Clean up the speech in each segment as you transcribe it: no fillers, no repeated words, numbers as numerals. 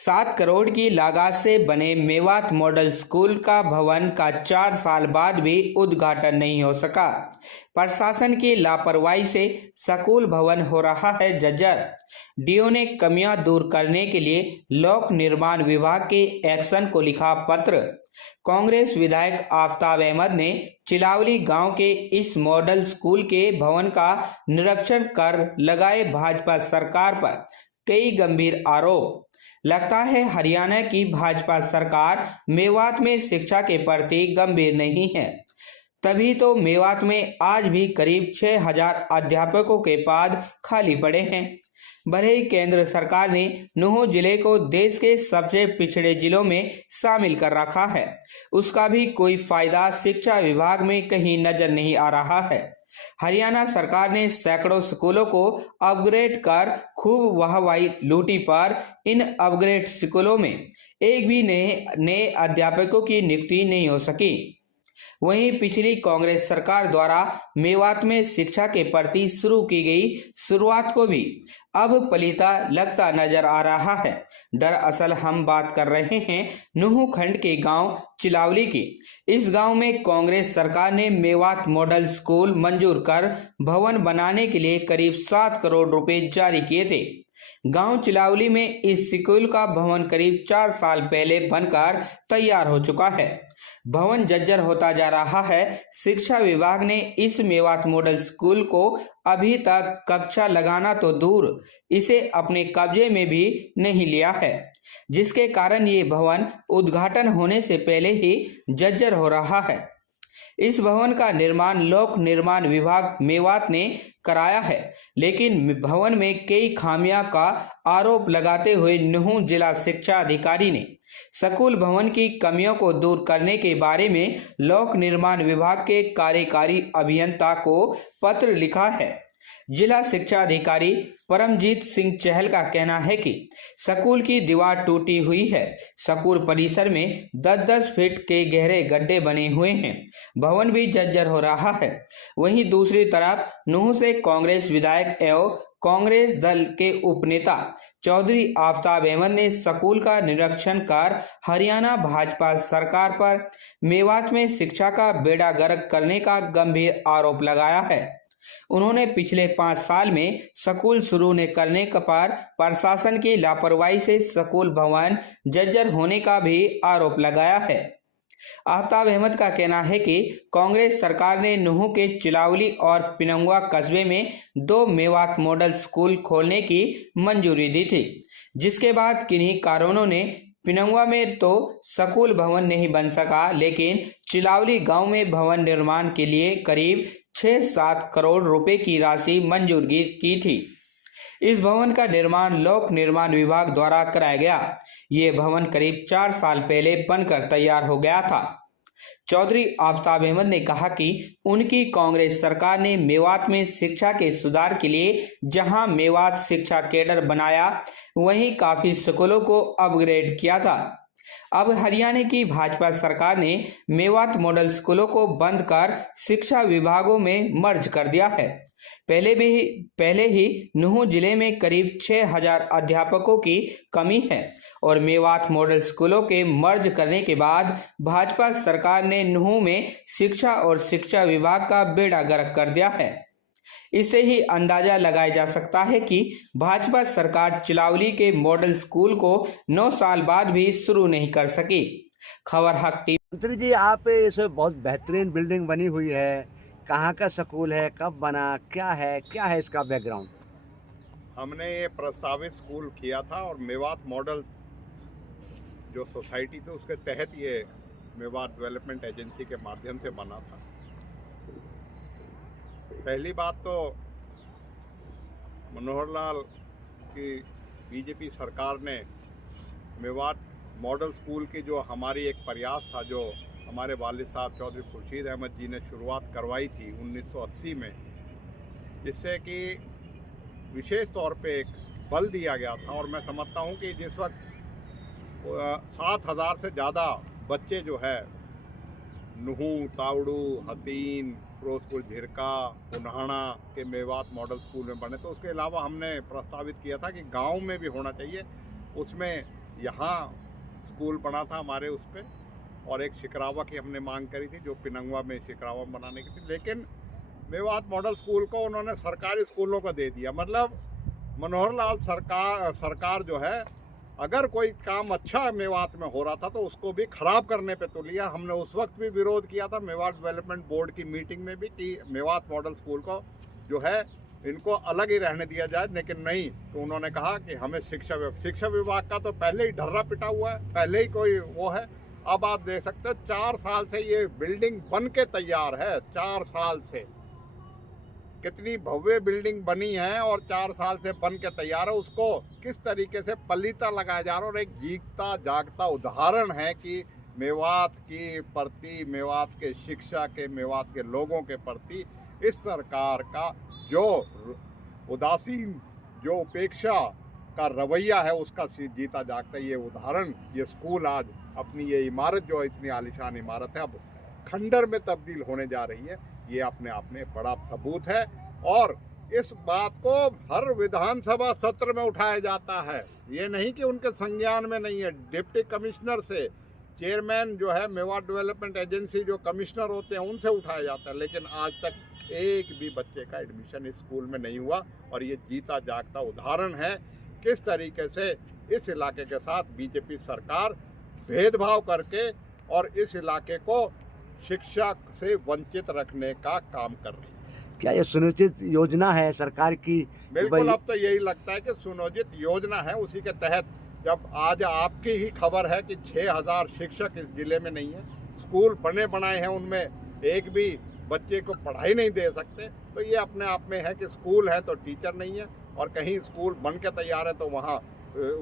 7 करोड़ की लागत से बने मेवात मॉडल स्कूल का भवन का 4 साल बाद भी उद्घाटन नहीं हो सका। प्रशासन की लापरवाही से स्कूल भवन हो रहा है जर्जर। डीओ ने कमियां दूर करने के लिए लोक निर्माण विभाग के एक्शन को लिखा पत्र। कांग्रेस विधायक आफ्ताब अहमद ने चिलावली गांव के इस मॉडल स्कूल के भवन का निरीक्षण कर लगाए भाजपा सरकार पर कई गंभीर आरोप। लगता है हरियाणा की भाजपा सरकार मेवात में शिक्षा के प्रति गंभीर नहीं है, तभी तो मेवात में आज भी करीब 6000 अध्यापकों के पद खाली पड़े हैं। भले ही केंद्र सरकार ने नूंह जिले को देश के सबसे पिछड़े जिलों में शामिल कर रखा है, उसका भी कोई फायदा शिक्षा विभाग में कहीं नजर नहीं आ रहा है। हरियाणा सरकार ने सैकड़ों स्कूलों को अपग्रेड कर खूब वाहवाही लूटी, पर इन अपग्रेड स्कूलों में एक भी नए अध्यापकों की नियुक्ति नहीं हो सकी। वहीं पिछली कांग्रेस सरकार द्वारा मेवात में शिक्षा के प्रति शुरू की गई शुरुआत को भी अब पलीता लगता नजर आ रहा है। दरअसल हम बात कर रहे हैं नूंह खंड के गांव चिलावली की। इस गांव में कांग्रेस सरकार ने मेवात मॉडल स्कूल मंजूर कर भवन बनाने के लिए करीब 7 करोड़ रुपए जारी किए थे। गांव चिलावली में इस स्कूल का भवन करीब 4 साल पहले बनकर तैयार हो चुका है। भवन जर्जर होता जा रहा है। शिक्षा विभाग ने इस मेवात मॉडल स्कूल को अभी तक कक्षा लगाना तो दूर, इसे अपने कब्जे में भी नहीं लिया है, जिसके कारण ये भवन उद्घाटन होने से पहले ही जर्जर हो रहा है। इस भवन का निर्माण लोक निर्माण विभाग मेवात ने कराया है, लेकिन भवन में कई खामियां का आरोप लगाते हुए नूंह जिला शिक्षा अधिकारी ने स्कूल भवन की कमियों को दूर करने के बारे में लोक निर्माण विभाग के कार्यकारी अभियंता को पत्र लिखा है। जिला शिक्षा अधिकारी परमजीत सिंह चहल का कहना है कि स्कूल की दीवार टूटी हुई है। स्कूल परिसर में 10-10 फीट के गहरे गड्ढे बने हुए हैं। भवन भी जर्जर हो रहा है। वहीं दूसरी तरफ नूंह से कांग्रेस विधायक एवं कांग्रेस दल के उपनेता चौधरी आफ्ताब अहमद ने स्कूल का निरीक्षण कर हरियाणा भाजपा सरकार पर मेवात में शिक्षा का बेड़ा गर्क करने का गंभीर आरोप लगाया है। उन्होंने पिछले 5 साल में स्कूल शुरू न करने पर प्रशासन की लापरवाही से स्कूल भवन जर्जर होने का भी आरोप लगाया है। आफ्ताब अहमद का कहना है कि कांग्रेस सरकार ने नूंह के चिलावली और पिनंगवा कस्बे में 2 मेवात मॉडल स्कूल खोलने की मंजूरी दी थी, जिसके बाद किन्हीं कारणों ने पिनंगवा में तो स्कूल भवन नहीं बन सका, लेकिन चिलावली गांव में भवन निर्माण के लिए करीब 6-7 करोड़ रुपए की राशि मंजूर की थी। इस भवन का निर्माण लोक निर्माण विभाग द्वारा कराया गया। ये भवन करीब 4 साल पहले बनकर तैयार हो गया था। चौधरी आफ्ताब अहमद ने कहा कि उनकी कांग्रेस सरकार ने मेवात में शिक्षा के सुधार के लिए जहां मेवात शिक्षा कैडर बनाया, वहीं काफी स्कूलों को अपग्रेड किया था। अब हरियाणा की भाजपा सरकार ने मेवात मॉडल स्कूलों को बंद कर शिक्षा विभागों में मर्ज कर दिया है। पहले ही नूंह जिले में करीब 6000 अध्यापकों की कमी है और मेवात मॉडल स्कूलों के मर्ज करने के बाद भाजपा सरकार ने नूंह में शिक्षा और शिक्षा विभाग का बेड़ा गर्क कर दिया है। इससे ही अंदाजा लगाया जा सकता है कि भाजपा सरकार चिलावली के मॉडल स्कूल को 9 साल बाद भी शुरू नहीं कर सकी। खबर हक टीवी। मंत्री जी, आप इस बहुत बेहतरीन बिल्डिंग बनी हुई है, कहाँ का स्कूल है, कब बना, क्या है इसका बैकग्राउंड? हमने ये प्रस्तावित स्कूल किया था और मेवात मॉडल जो सोसाइटी थी उसके तहत ये मेवात डेवलपमेंट एजेंसी के माध्यम से बना था। पहली बात तो मनोहर लाल की बीजेपी सरकार ने मेवात मॉडल स्कूल की जो हमारी एक प्रयास था, जो हमारे वालिद साहब चौधरी खुर्शीद अहमद जी ने शुरुआत करवाई थी 1980 में, जिससे कि विशेष तौर पे एक बल दिया गया था। और मैं समझता हूँ कि जिस वक्त 7000 से ज़्यादा बच्चे जो है नूंह, तावड़ू, हतीन, फिरोजपुर, झिरका, पुन्हाना के मेवात मॉडल स्कूल में बने। तो उसके अलावा हमने प्रस्तावित किया था कि गांव में भी होना चाहिए। उसमें यहाँ स्कूल बना था हमारे उस पर, और एक शिकरावा की हमने मांग करी थी जो पिनंगवा में शिकरावा बनाने की थी, लेकिन मेवात मॉडल स्कूल को उन्होंने सरकारी स्कूलों को दे दिया। मतलब मनोहर लाल सरकार जो है, अगर कोई काम अच्छा मेवात में हो रहा था तो उसको भी खराब करने पे तो लिया। हमने उस वक्त भी विरोध किया था मेवात डेवलपमेंट बोर्ड की मीटिंग में भी कि मेवात मॉडल स्कूल को जो है इनको अलग ही रहने दिया जाए, लेकिन नहीं, तो उन्होंने कहा कि हमें शिक्षा विभाग का तो पहले ही ढर्रा पिटा हुआ है, पहले ही कोई वो है। अब आप देख सकते हैं 4 साल से ये बिल्डिंग बन के तैयार है, 4 साल से कितनी भव्य बिल्डिंग बनी है और 4 साल से बन के तैयार है, उसको किस तरीके से पलीता लगाया जा रहा है। और एक जीता जागता उदाहरण है कि मेवात की प्रति, मेवात के शिक्षा के, मेवात के लोगों के प्रति इस सरकार का जो उदासीन, जो उपेक्षा का रवैया है, उसका जीता जागता ये उदाहरण, ये स्कूल आज अपनी ये इमारत जो इतनी आलीशान इमारत है अब खंडर में तब्दील होने जा रही है, ये अपने आप में बड़ा सबूत है। और इस बात को हर विधानसभा सत्र में उठाया जाता है, ये नहीं कि उनके संज्ञान में नहीं है। डिप्टी कमिश्नर से चेयरमैन जो है मेवात डेवलपमेंट एजेंसी जो कमिश्नर होते हैं उनसे उठाया जाता है, लेकिन आज तक एक भी बच्चे का एडमिशन इस स्कूल में नहीं हुआ। और ये जीता जागता उदाहरण है किस तरीके से इस इलाके के साथ बीजेपी सरकार भेदभाव करके और इस इलाके को शिक्षा से वंचित रखने का काम कर रही है। क्या ये सुनियोजित योजना है सरकार की? बिल्कुल, अब तो यही लगता है कि सुनियोजित योजना है। उसी के तहत जब आज आपकी ही खबर है कि 6000 शिक्षक इस जिले में नहीं है, स्कूल बने बनाए हैं, उनमें एक भी बच्चे को पढ़ाई नहीं दे सकते, तो ये अपने आप में है कि स्कूल है तो टीचर नहीं है, और कहीं स्कूल बन के तैयार है तो वहाँ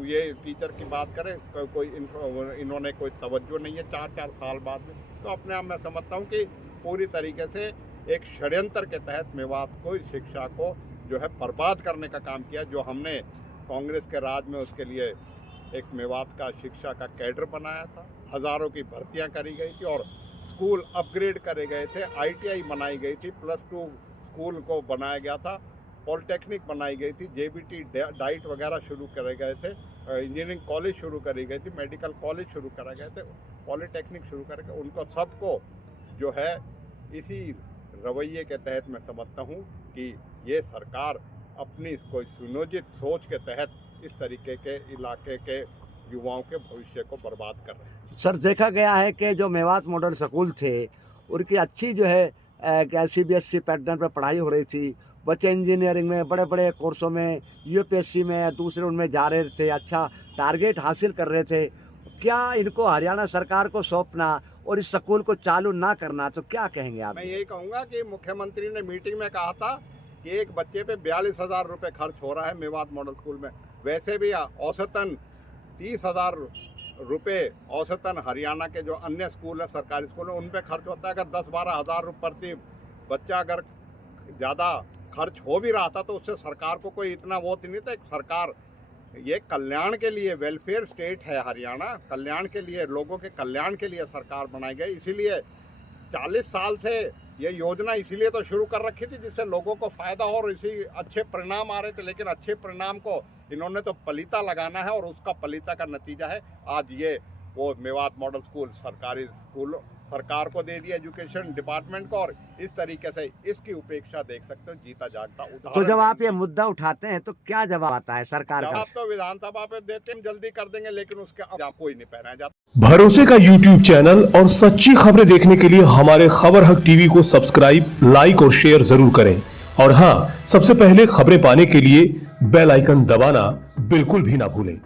ये टीचर की बात करें कोई इन्होंने कोई तवज्जो नहीं है 4-4 साल बाद में। तो अपने आप मैं समझता हूँ कि पूरी तरीके से एक षड्यंत्र के तहत मेवात को शिक्षा को जो है बर्बाद करने का काम किया। जो हमने कांग्रेस के राज में उसके लिए एक मेवात का शिक्षा का कैडर बनाया था, हज़ारों की भर्तियाँ करी गई थी और स्कूल अपग्रेड करे गए थे, ITI बनाई गई थी, +2 स्कूल को बनाया गया था, पॉलिटेक्निक बनाई गई थी, JBT डाइट वगैरह शुरू करे गए थे, इंजीनियरिंग कॉलेज शुरू करी गई थी, मेडिकल कॉलेज शुरू करा गए थे, पॉलिटेक्निक शुरू करके उनको सबको जो है इसी रवैये के तहत मैं समझता हूँ कि ये सरकार अपनी कोई सुनियोजित सोच के तहत इस तरीके के इलाके के युवाओं के भविष्य को बर्बाद कर रहे हैं। सर, देखा गया है कि जो मेवात मॉडल स्कूल थे उनकी अच्छी जो है CBSE पैटर्न पर पढ़ाई हो रही थी, बच्चे इंजीनियरिंग में, बड़े बड़े कोर्सों में, UPSC में, दूसरे उनमें जा रहे थे, अच्छा टारगेट हासिल कर रहे थे। क्या इनको हरियाणा सरकार को सौंपना और इस स्कूल को चालू ना करना, तो क्या कहेंगे आप? मैं यही कहूँगा कि मुख्यमंत्री ने मीटिंग में कहा था कि एक बच्चे पे 42,000 रुपये खर्च हो रहा है मेवात मॉडल स्कूल में। वैसे भी औसतन 30,000 रुपये औसतन हरियाणा के जो अन्य स्कूल हैं, सरकारी स्कूल हैं, उन पे खर्च होता है। अगर 10-12 हज़ार रुपये प्रति बच्चा अगर ज़्यादा खर्च हो भी रहा था तो उससे सरकार को कोई इतना वो नहीं था। एक सरकार ये कल्याण के लिए, वेलफेयर स्टेट है हरियाणा, कल्याण के लिए, लोगों के कल्याण के लिए सरकार बनाई गई। इसीलिए 40 साल से ये योजना इसीलिए तो शुरू कर रखी थी जिससे लोगों को फ़ायदा हो और इसी अच्छे परिणाम आ रहे थे। लेकिन अच्छे परिणाम को इन्होंने तो पलीता लगाना है और उसका पलीता का नतीजा है आज ये वो मेवात मॉडल स्कूल सरकारी स्कूल सरकार को दे दिया, एजुकेशन डिपार्टमेंट को, और इस तरीके से इसकी उपेक्षा देख सकते हो, जीता जागता उदाहरण। तो जब आप ये मुद्दा उठाते हैं तो क्या जवाब आता है सरकार का? जवाब तो विधानसभा पे देते हैं, जल्दी कर देंगे, लेकिन उसके अब कोई नहीं पहनाया जाता। भरोसे का YouTube चैनल और सच्ची खबरें देखने के लिए हमारे खबर हक टीवी को सब्सक्राइब, लाइक और शेयर जरूर करें। और हाँ, सबसे पहले खबरें पाने के लिए बेल आइकन दबाना बिल्कुल भी ना भूलें।